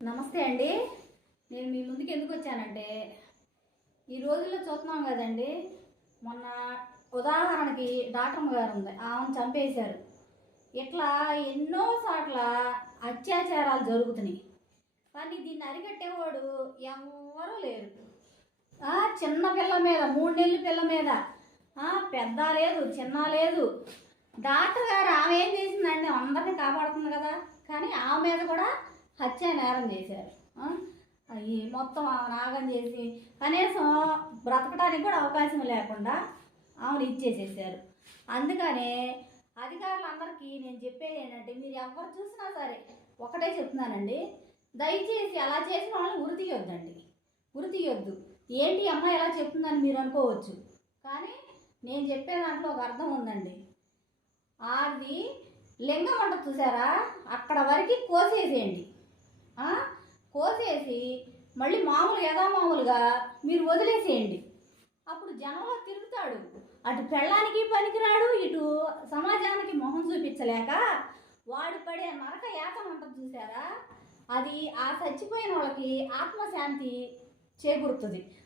నమస్తే అండి. నేను మీ ముందుకు ఎందుకు వచ్చానంటే, ఈ రోజుల్లో చూస్తున్నాం కదండి. మొన్న ఉదాహరణకి డాక్టర్మ గారు ఉంది, ఆమెను చంపేశారు. ఇట్లా ఎన్నో చోట్ల అత్యాచారాలు జరుగుతున్నాయి. కానీ దీన్ని అరికట్టేవాడు ఎవరూ లేరు. చిన్న పిల్ల మీద, 3 నెలల పిల్ల మీద పెద్ద లేదు, చిన్న లేదు. డాక్టర్ గారు ఆమె ఏం చేసిందండి, అందరినీ కాపాడుతుంది కదా, కానీ ఆమె మీద కూడా హత్య నేరం చేశారు. అవి మొత్తం ఆమె నాగం చేసి కనీసం బ్రతకడానికి కూడా అవకాశం లేకుండా ఆమెను ఇచ్చేసేసారు. అందుకనే అధికారులందరికీ నేను చెప్పేది ఏంటంటే, మీరు ఎవరు చూసినా సరే ఒకటే చెప్తున్నానండి, దయచేసి అలా చేసిన వాళ్ళని ఉరి తీయొద్దు. ఏంటి అమ్మాయి ఎలా చెప్తుందని మీరు అనుకోవచ్చు, కానీ నేను చెప్పే దాంట్లో ఒక అర్థం ఉందండి. అది లింగం అంట చూసారా, అక్కడ వరకు కోసేసేయండి. కోసేసి మళ్ళీ మామూలుగా మీరు వదిలేసేయండి. అప్పుడు జనంలో తిరుగుతాడు, అటు పెళ్ళానికి పనికిరాడు, ఇటు సమాజానికి మొహం చూపించలేక వాడు పడే నరక యాతన ఉంటుంది చూసారా, అది ఆ చచ్చిపోయిన వాళ్ళకి ఆత్మశాంతి చేకూరుతుంది.